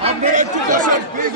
আমাদের একটু বসেন প্লিজ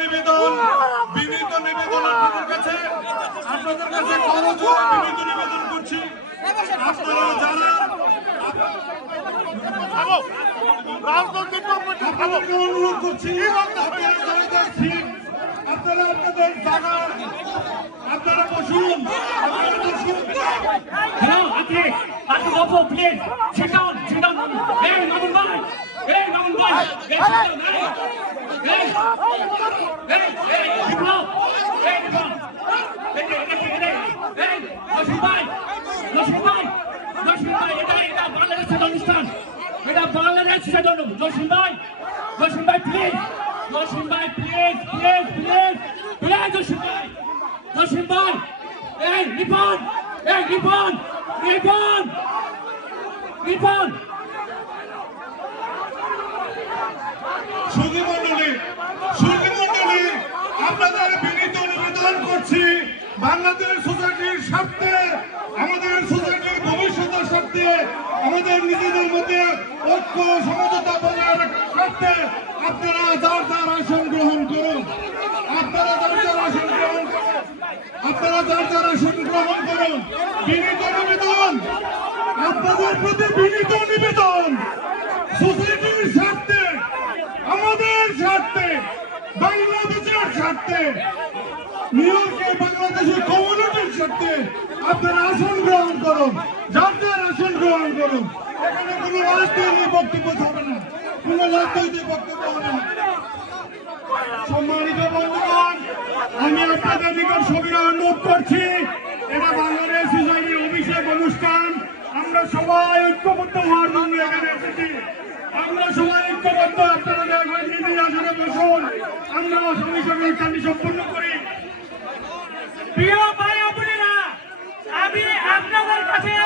নিবেদন বিনীত নিবেদন আপনাদের কাছে। আপনাদের কাছে করজোড়ে বিনীত নিবেদন করছি। আপনারা যারা অনুরোধ করছি আপনারা যারা যারা ঠিক আপনারা আপনাদের জায়গা আপনারা বসুন আপনারা বসুন। Hello, Ati. Ati Oppo, please. Sit down, sit down. Hey, Mamun Bhai. Hey, Mamun Bhai. Hey, sit down. Hey. Hey. Hey, hey, Vipul. Hey, Vipul. Hey, hey, hey, hey, hey. Nasir Bhai. Nasir Bhai. Nasir Bhai, এটা এটা বাংলাদেশের অনুষ্ঠান এটা বাংলাদেশের জন্য জসিম ভাই জসিম ভাই please Jasim ভাই please please please please Jasim ভাই জসিম ভাই এই রিপন এই রিপন রিপন রিপন বাংলাদেশ সোসাইটির স্বার্থে, আমাদের সোসাইটির ভবিষ্যতের স্বার্থে, আমাদের নিজেদের মধ্যে ঐক্য সমঝোতা বজায় রাখার স্বার্থে আপনারা যার যার আসন গ্রহণ করুন। আপনারা যার যার আসন গ্রহণ করুন। আপনারা যার যার আসন গ্রহণ করুন। বিনীত নিবেদন। আপনাদের প্রতি বিনীত নিবেদন। সোসাইটির স্বার্থে, আমাদের স্বার্থে, বাংলাদেশের স্বার্থে, নিউ ইয়র্কে বাংলাদেশের কমিউনিটির স্বার্থে আপনারা আসন গ্রহণ করুন যার আসন গ্রহণ করুন। এখানে কোনো রাজনৈতিক বক্তব্য হবে না, কোনো রাজনৈতিক বক্তব্য হবে না। সম্মানিত বন্ধুগণ, আমি আপনাদের নিকট সবিরা অনুরোধ করছি এটা বাংলাদেশ সোসাইটির অভিষেক অনুষ্ঠান। আমরা সবাই ঐক্যবদ্ধ হওয়ার জন্য এখানে এসেছি। আমরা সবাই ঐক্যবদ্ধ, আপনারা আসনে বসুন। আমরা অভিষেক অনুষ্ঠানটি সম্পূর্ণ করি প্রিয় ভাই বোনেরা আমি আপনাদের কাছে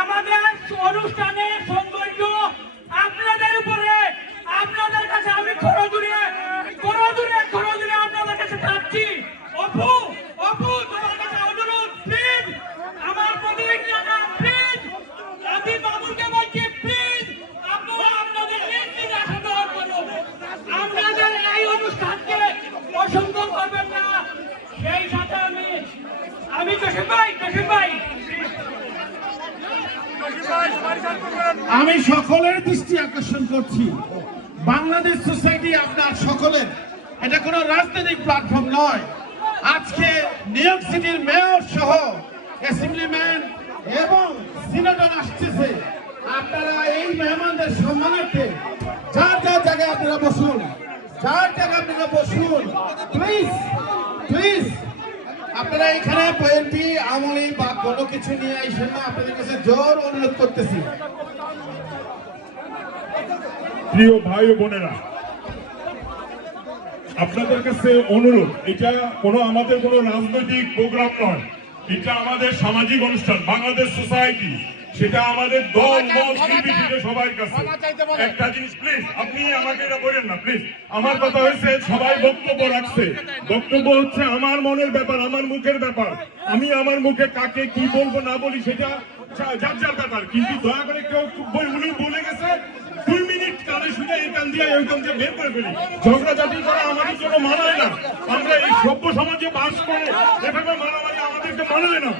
আমাদের অনুষ্ঠানের সৌন্দর্য আপনাদের উপরে আপনাদের কাছে আমি খরচুরে খরচুরে খরচুরে আপনাদের কাছে চাচ্ছি অপু অপু তোমার কাছে অনুরোধ প্লিজ আমার প্রতিনিধিরা প্লিজ আমি বাবুকে বলছি প্লিজ আপনারা আপনাদের নিজ নিজ আসন গ্রহণ করুন আপনাদের এই অনুষ্ঠানকে অসম্ভব করবেন না সেই সাথে আমি আমি জসিম ভাই জসিম ভাই আমি সকলের দৃষ্টি আকর্ষণ করছি। বাংলাদেশ সোসাইটি আপনার সকলের। এটা কোনো রাজনৈতিক প্ল্যাটফর্ম নয়। আজকে নিউ ইয়র্ক সিটির মেয়র সহ অ্যাসেম্বলিম্যান এবং সিনেটর আসতেছে। আপনারা এই মেহমানদের সম্মানার্থে যার যার জায়গায় আপনারা বসুন, যার জায়গায় আপনারা বসুন প্লিজ প্লিজ আপনারা এখানে বিএনপি আমলি বা কোনো কিছু নিয়ে আইসেন না, আপনাদের কাছে জোর অনুরোধ করতেছি। প্রিয় ভাই ও বোনেরা, আপনাদের কাছে অনুরোধ, এটা কোনো আমাদের কোনো রাজনৈতিক প্রোগ্রাম নয়, এটা আমাদের সামাজিক অনুষ্ঠান, বাংলাদেশ সোসাইটি। সেটা আমাদের দল মত নির্বিশেষে সবার কাছে। একটা জিনিস প্লিজ আপনি আমাকে এটা বলেন না প্লিজ আমার কথা হয়েছে সবাই বক্তব্য রাখছে। বক্তব্য হচ্ছে আমার মনের ব্যাপার আমার মুখের ব্যাপার। আমি আমার মুখে কাকে কি বলব না বলি সেটা যার যার ব্যাপার। কিন্তু দয়া করে কেউ উনি বলে গেছে দুই মিনিট কানে শুনে এই কান দিয়ে ওই কান দিয়ে বের করে ফেলি। ঝগড়াঝাটি করা আমাদের জন্য মানায় না। আমরা এই সভ্য সমাজে বাস করে এভাবে মারামারি আমাদেরকে মানায় না।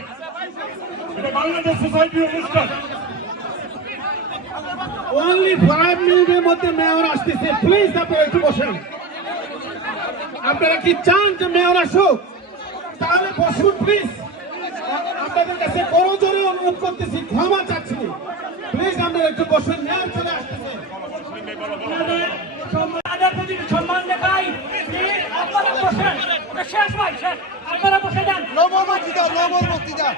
এটা বাংলাদেশ সোসাইটির অনুষ্ঠান অনলি ফাইভ মিনিটের মধ্যে মেয়র আসতেছে। প্লিজ আপনারা একটু বসেন। আপনারা কি চান যে মেয়র আসুক? তাহলে বসুন প্লিজ আপনাদের কাছে বড় জোরে অনুরোধ করতেছি ক্ষমা চাচ্ছি। প্লিজ আপনারা একটু বসুন মেয়র চলে আসতেছে। সম্মান দেখাই। আপনারা বসেন। শেষ ভাই শেষ। আপনারা বসে যান। নবম বক্তৃতা নবম বক্তৃতা